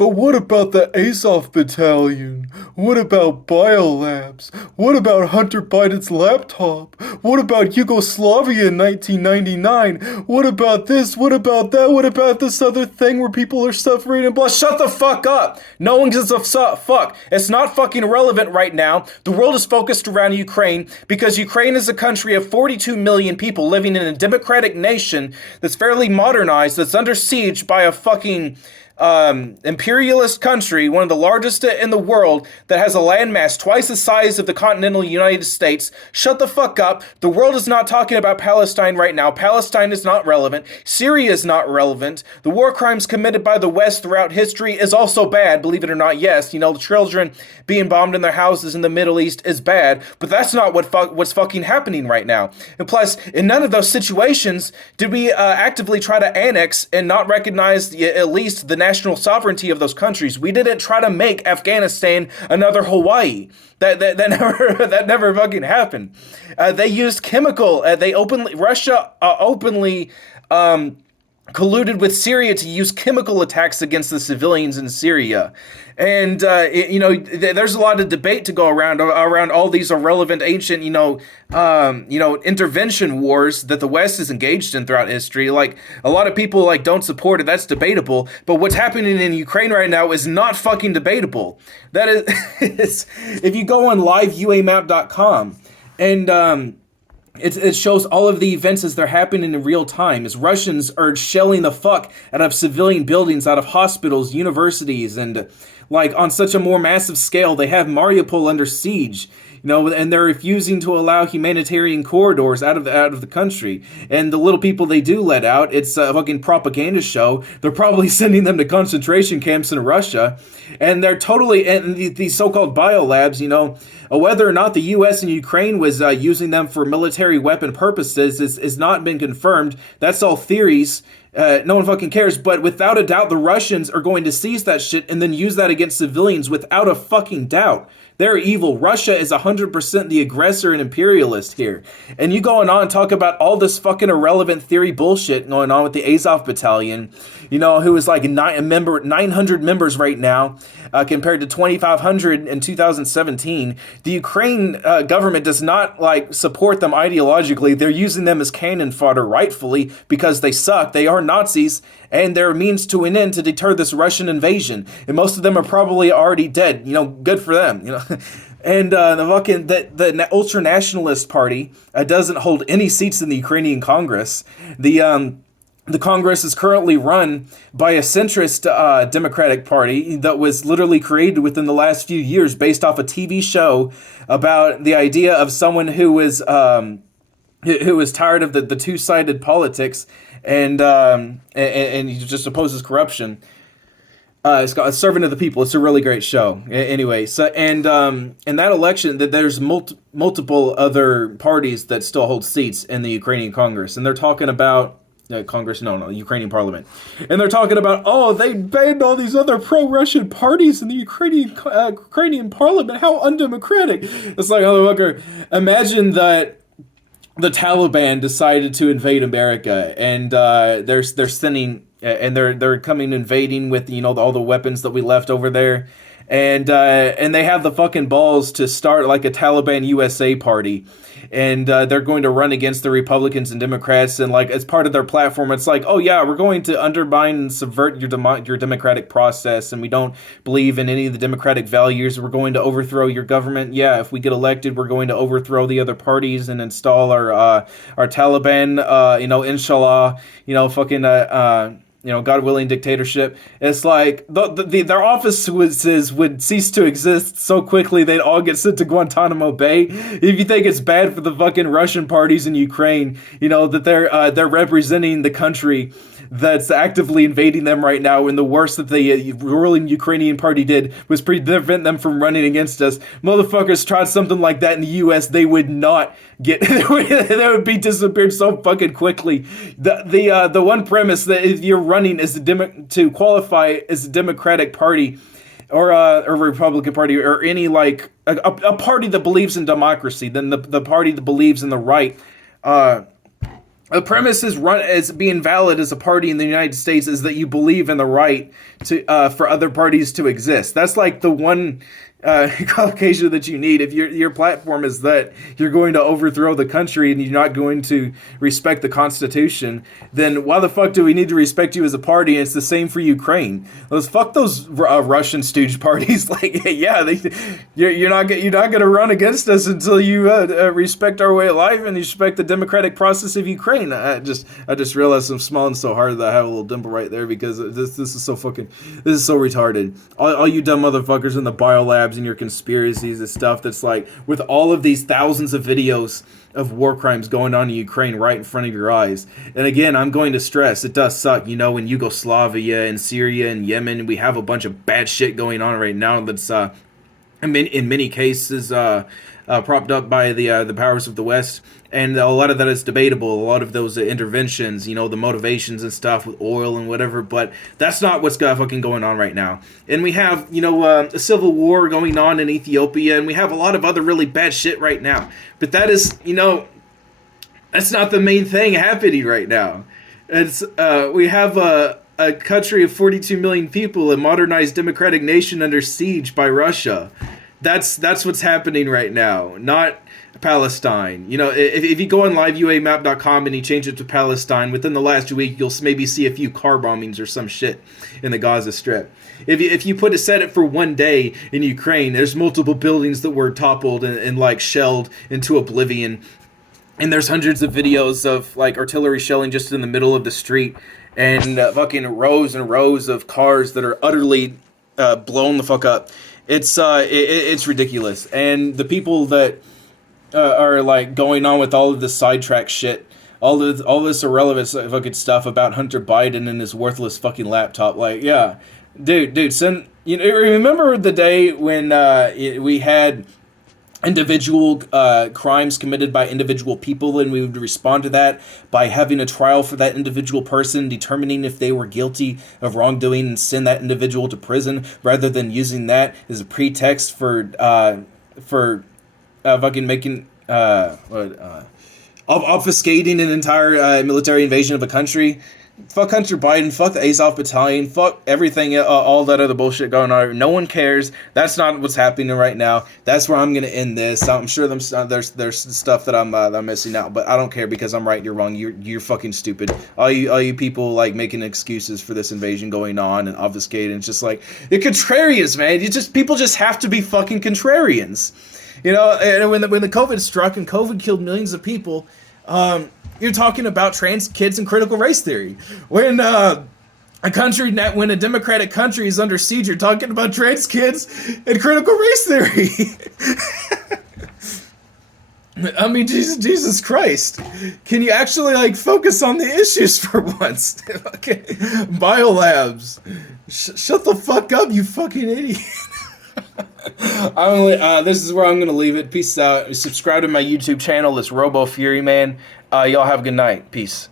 But what about the Azov Battalion? What about biolabs? What about Hunter Biden's laptop? What about Yugoslavia in 1999? What about this? What about that? What about this other thing where people are suffering and blah? Shut the fuck up! No one gives a fuck. It's not fucking relevant right now. The world is focused around Ukraine because Ukraine is a country of 42 million people living in a democratic nation that's fairly modernized, that's under siege by a fucking imperialist country, one of the largest in the world, that has a landmass twice the size of the continental United States. Shut the fuck up. The world is not talking about Palestine right now. Palestine is not relevant. Syria is not relevant. The war crimes committed by the West throughout history is also bad, believe it or not. Yes, the children being bombed in their houses in the Middle East is bad, but that's not what's fucking happening right now. And plus, in none of those situations did we actively try to annex and not recognize at least the national sovereignty of those countries. We didn't try to make Afghanistan another Hawaii. That never fucking happened. They used chemical. Russia openly colluded with Syria to use chemical attacks against the civilians in Syria. And, there's a lot of debate to go around all these irrelevant ancient, intervention wars that the West is engaged in throughout history. Like, a lot of people, don't support it. That's debatable. But what's happening in Ukraine right now is not fucking debatable. That is, if you go on liveuamap.com and, it shows all of the events as they're happening in real time, as Russians are shelling the fuck out of civilian buildings, out of hospitals, universities, and on such a more massive scale, they have Mariupol under siege. And they're refusing to allow humanitarian corridors out of the country. And the little people they do let out, it's a fucking propaganda show. They're probably sending them to concentration camps in Russia. And they're totally, and these so-called biolabs, whether or not the U.S. and Ukraine was using them for military weapon purposes is not been confirmed. That's all theories. No one fucking cares, but without a doubt, the Russians are going to seize that shit and then use that against civilians without a fucking doubt. They're evil. Russia is 100% the aggressor and imperialist here. And you going on and talk about all this fucking irrelevant theory bullshit going on with the Azov Battalion, who is 900 members right now, compared to 2,500 in 2017. The Ukraine government does not support them ideologically. They're using them as cannon fodder, rightfully, because they suck. They are Nazis, and they're a means to an end to deter this Russian invasion. And most of them are probably already dead. Good for them. And the ultra nationalist party doesn't hold any seats in the Ukrainian Congress. The Congress is currently run by a centrist Democratic Party that was literally created within the last few years based off a TV show about the idea of someone who was tired of the two-sided politics and he just opposes corruption. It's called Servant of the People. It's a really great show. Anyway, so and in that election, there's multiple other parties that still hold seats in the Ukrainian Congress, and they're talking about Ukrainian Parliament, and they're talking about they banned all these other pro-Russian parties in the Ukrainian Parliament. How undemocratic! It's like, motherfucker, imagine that the Taliban decided to invade America, and they're sending. And they're coming invading with all the weapons that we left over there, and they have the fucking balls to start a Taliban USA party, and they're going to run against the Republicans and Democrats, and as part of their platform, it's oh yeah, we're going to undermine and subvert your democratic process, and we don't believe in any of the democratic values. We're going to overthrow your government. Yeah, if we get elected, we're going to overthrow the other parties and install our Taliban. Inshallah. God willing, dictatorship. It's their offices would cease to exist so quickly they'd all get sent to Guantanamo Bay. If you think it's bad for the fucking Russian parties in Ukraine, that they're representing the country that's actively invading them right now, and the worst that the ruling Ukrainian party did was prevent them from running against us. Motherfuckers tried something like that in the U.S., they would not get, they would be disappeared so fucking quickly. The one premise that if you're running as to qualify as a Democratic Party, or a Republican Party, or any a party that believes in democracy, then the party that believes in the right The premise is run as being valid as a party in the United States is that you believe in the right to for other parties to exist. That's like the one qualification that you need. If your platform is that you're going to overthrow the country and you're not going to respect the Constitution, then why the fuck do we need to respect you as a party? And it's the same for Ukraine. Let's fuck those Russian stooge parties. Like, yeah, you're not going to run against us until you respect our way of life and you respect the democratic process of Ukraine. I just realized I'm smiling so hard that I have a little dimple right there because this is so retarded. All you dumb motherfuckers in the biolab and your conspiracies and stuff that's like with all of these thousands of videos of war crimes going on in Ukraine right in front of your eyes. And again, I'm going to stress, it does suck. You know, in Yugoslavia and Syria and Yemen, we have a bunch of bad shit going on right now that's in many cases propped up by the powers of the West. And a lot of that is debatable. A lot of those interventions, you know, the motivations and stuff with oil and whatever. But that's not what's fucking going on right now. And we have, you know, a civil war going on in Ethiopia. And we have a lot of other really bad shit right now. But that is, you know, that's not the main thing happening right now. It's we have a country of 42 million people, a modernized democratic nation under siege by Russia. That's what's happening right now, not Palestine. You know, if you go on liveuamap.com and you change it to Palestine, within the last week, you'll maybe see a few car bombings or some shit in the Gaza Strip. If you set it for one day in Ukraine, there's multiple buildings that were toppled and like shelled into oblivion. And there's hundreds of videos of like artillery shelling just in the middle of the street and fucking rows and rows of cars that are utterly blown the fuck up. It's ridiculous. And the people that are like going on with all of this sidetrack shit, all this irrelevant fucking stuff about Hunter Biden and his worthless fucking laptop. Like, yeah, dude, you know, remember the day when we had individual crimes committed by individual people, and we would respond to that by having a trial for that individual person, determining if they were guilty of wrongdoing and send that individual to prison, rather than using that as a pretext for fucking making obfuscating an entire military invasion of a country. Fuck Hunter Biden, fuck the Azov Battalion, fuck everything, all that other bullshit going on. No one cares. That's not what's happening right now. That's where I'm going to end this. I'm sure there's stuff that I'm missing out, but I don't care because I'm right, you're wrong. You're fucking stupid. All you people like making excuses for this invasion going on and obfuscating. It's just like, you're contrarians, man. People just have to be fucking contrarians. You know, and when the COVID struck and COVID killed millions of people, you're talking about trans kids and critical race theory. When a democratic country is under siege, you're talking about trans kids and critical race theory. I mean, Jesus Christ. Can you actually, like, focus on the issues for once? Okay. Biolabs. Shut the fuck up, you fucking idiot. This is where I'm going to leave it. Peace out. Subscribe to my YouTube channel. It's Robo Fury Man. Y'all have a good night. Peace.